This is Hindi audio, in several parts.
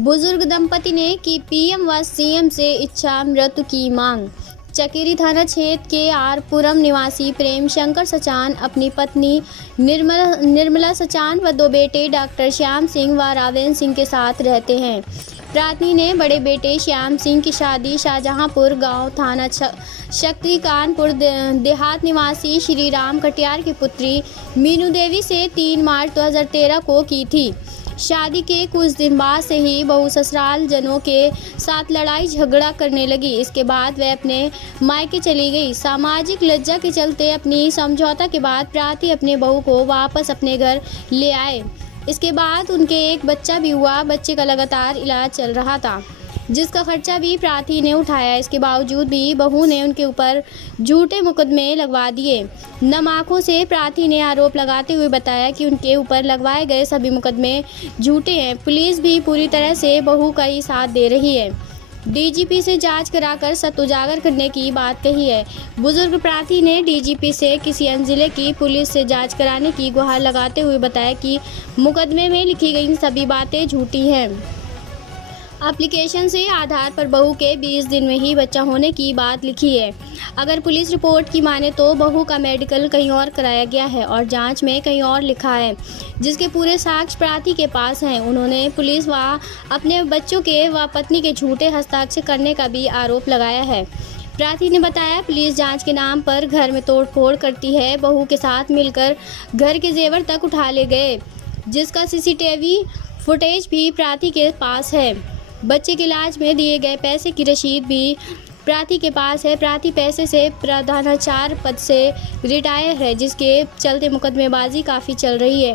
बुजुर्ग दंपति ने की पीएम व सीएम से इच्छा मृत्यु की मांग। चकेरी थाना क्षेत्र के आरपुरम निवासी प्रेम शंकर सचान अपनी पत्नी निर्मला सचान व दो बेटे डॉक्टर श्याम सिंह व रावेन सिंह के साथ रहते हैं। पत्नी ने बड़े बेटे श्याम सिंह की शादी शाहजहांपुर गांव थाना शक्ति कानपुर देहात निवासी श्री राम कटियार की पुत्री मीनू देवी से 3 मार्च 2013 को की थी। शादी के कुछ दिन बाद से ही बहू ससुराल जनों के साथ लड़ाई झगड़ा करने लगी। इसके बाद वह अपने मायके चली गई। सामाजिक लज्जा के चलते अपनी समझौता के बाद प्रार्थी अपने बहू को वापस अपने घर ले आए। इसके बाद उनके एक बच्चा भी हुआ। बच्चे का लगातार इलाज चल रहा था, जिसका खर्चा भी प्रार्थी ने उठाया। इसके बावजूद भी बहू ने उनके ऊपर झूठे मुकदमे लगवा दिए। नम आंखों से प्रार्थी ने आरोप लगाते हुए बताया कि उनके ऊपर लगवाए गए सभी मुकदमे झूठे हैं। पुलिस भी पूरी तरह से बहू का ही साथ दे रही है। डीजीपी से जांच कराकर सत्य उजागर करने की बात कही है। बुजुर्ग प्रार्थी ने डीजीपी से किसी अन्य जिले की पुलिस से जांच कराने की गुहार लगाते हुए बताया कि मुकदमे में लिखी गई सभी बातें झूठी हैं। एप्लीकेशन से आधार पर बहू के 20 दिन में ही बच्चा होने की बात लिखी है। अगर पुलिस रिपोर्ट की माने तो बहू का मेडिकल कहीं और कराया गया है और जांच में कहीं और लिखा है, जिसके पूरे साक्ष्य प्रार्थी के पास हैं। उन्होंने पुलिस व अपने बच्चों के व पत्नी के झूठे हस्ताक्षर करने का भी आरोप लगाया है। प्रार्थी ने बताया, पुलिस जांच के नाम पर घर में तोड़फोड़ करती है। बहू के साथ मिलकर घर के जेवर तक उठा ले गए, जिसका सीसीटीवी फुटेज भी प्रार्थी के पास है। बच्चे के इलाज में दिए गए पैसे की रसीद भी प्रार्थी के पास है। प्रार्थी पैसे से प्रधानाचार्य पद से रिटायर है, जिसके चलते मुकदमेबाजी काफ़ी चल रही है।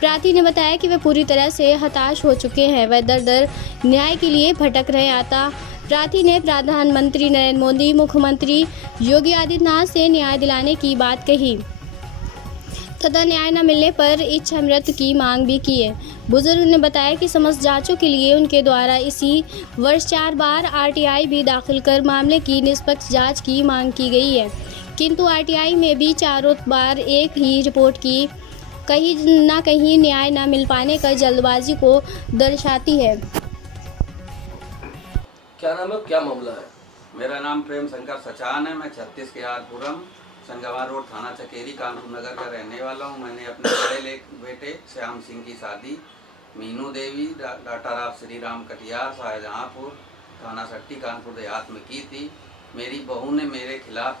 प्रार्थी ने बताया कि वे पूरी तरह से हताश हो चुके हैं। वह दर न्याय के लिए भटक रहे आता। प्रार्थी ने प्रधानमंत्री नरेंद्र मोदी, मुख्यमंत्री योगी आदित्यनाथ से न्याय दिलाने की बात कही तथा न्याय न मिलने पर इच्छा मृत्यु की मांग भी की है। बुजुर्ग ने बताया कि समस्त जांचों के लिए उनके द्वारा इसी वर्ष 4 बार आरटीआई भी दाखिल कर मामले की निष्पक्ष जांच की मांग की गई है, किंतु आरटीआई में भी चारों बार एक ही रिपोर्ट की कहीं न कहीं न्याय न मिल पाने का जल्दबाजी को दर्शाती है। क्या नाम है, क्या मामला है? मेरा नाम प्रेम शंकर सचान है। मैं 36 के आरपुरम संगवार रोड थाना चकेरी कानपुर नगर का रहने वाला हूं। मैंने अपने बड़े बेटे श्याम सिंह की शादी मीनू देवी डॉक्टर ऑफ श्री राम कटियार शाहजहांपुर थाना शक्ति कानपुर देहात में की थी। मेरी बहू ने मेरे खिलाफ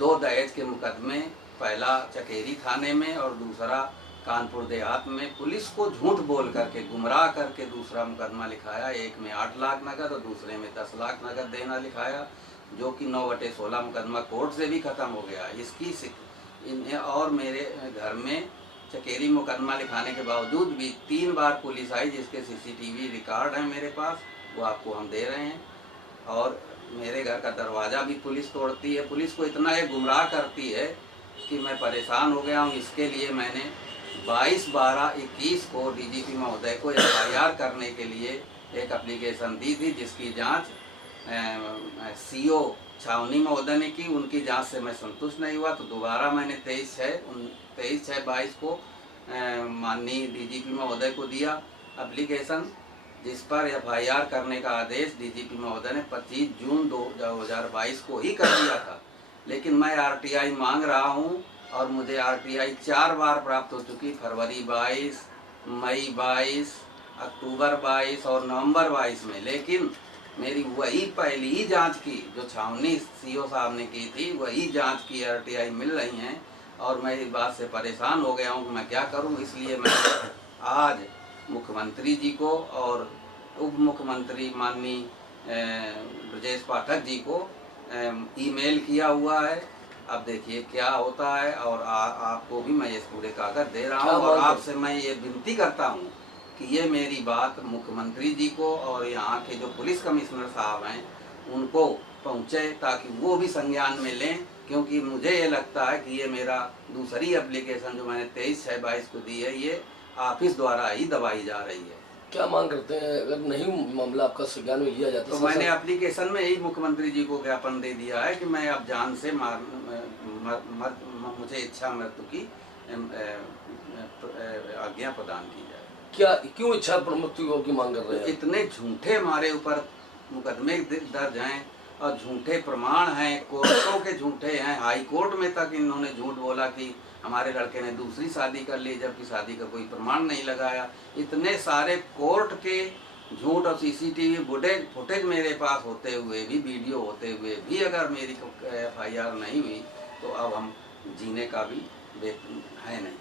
2 दहेज के मुकदमे, पहला चकेरी थाने में और दूसरा कानपुर देहात में, पुलिस को झूठ बोल करके गुमराह करके दूसरा मुकदमा लिखाया। एक में 8 लाख नगद और दूसरे में 10 लाख नगद देना लिखाया, जो कि 9/16 मुकदमा कोर्ट से भी ख़त्म हो गया। इसकी और मेरे घर में चकेरी मुकदमा लिखाने के बावजूद भी 3 बार पुलिस आई, जिसके सीसीटीवी रिकॉर्ड है मेरे पास, वो आपको हम दे रहे हैं। और मेरे घर का दरवाज़ा भी पुलिस तोड़ती है। पुलिस को इतना ये गुमराह करती है कि मैं परेशान हो गया हूँ। इसके लिए मैंने 22/12/21 को डीजीपी महोदय को एफआईआर करने के लिए एक एप्लीकेशन दी थी, जिसकी जाँच सीओ छावनी महोदय ने की। उनकी जांच से मैं संतुष्ट नहीं हुआ, तो दोबारा मैंने 23/6/22 को माननीय डीजीपी महोदय को दिया एप्लीकेशन, जिस पर एफआईआर करने का आदेश डीजीपी महोदय ने 25 जून 2022 को ही कर दिया था। लेकिन मैं आरटीआई मांग रहा हूं और मुझे आरटीआई 4 बार प्राप्त हो चुकी, फरवरी 22, मई 22, अक्टूबर 22 और नवंबर 22 में। लेकिन मेरी वही पहली ही जांच की जो छावनी सीओ साहब ने की थी, वही जांच की आरटीआई मिल रही हैं। और मैं इस बात से परेशान हो गया हूं कि मैं क्या करूं। इसलिए मैं आज मुख्यमंत्री जी को और उप मुख्यमंत्री माननीय ब्रजेश पाठक जी को ईमेल किया हुआ है। अब देखिए क्या होता है। और आपको भी मैं ये पूरे कागज दे रहा हूँ और आपसे मैं ये विनती करता हूँ कि ये मेरी बात मुख्यमंत्री जी को और यहाँ के जो पुलिस कमिश्नर साहब हैं उनको पहुँचे, ताकि वो भी संज्ञान में लें। क्योंकि मुझे ये लगता है कि ये मेरा दूसरी एप्लीकेशन जो मैंने 23/6/22 को दी है, ये ऑफिस द्वारा ही दबाई जा रही है। क्या मांग करते हैं? अगर नहीं मामला आपका संज्ञान में लिया जाता तो मैंने एप्लीकेशन में यही मुख्यमंत्री जी को ज्ञापन दे दिया है कि मैं अब जान से मुझे इच्छा मृत्यु की आज्ञा प्रदान की जाए। क्या क्यों इच्छा मृत्यु की मांग कर रहे हैं? इतने झूठे हमारे ऊपर मुकदमे दर्ज हैं और झूठे प्रमाण हैं, कोर्टों के झूठे हैं। हाई कोर्ट में तक इन्होंने झूठ बोला कि हमारे लड़के ने दूसरी शादी कर ली, जबकि शादी का कोई प्रमाण नहीं लगाया। इतने सारे कोर्ट के झूठ और सीसीटीवी फुटेज मेरे पास होते हुए भी, वीडियो होते हुए भी अगर मेरी FIR नहीं हुई तो अब हम जीने का भी है नहीं।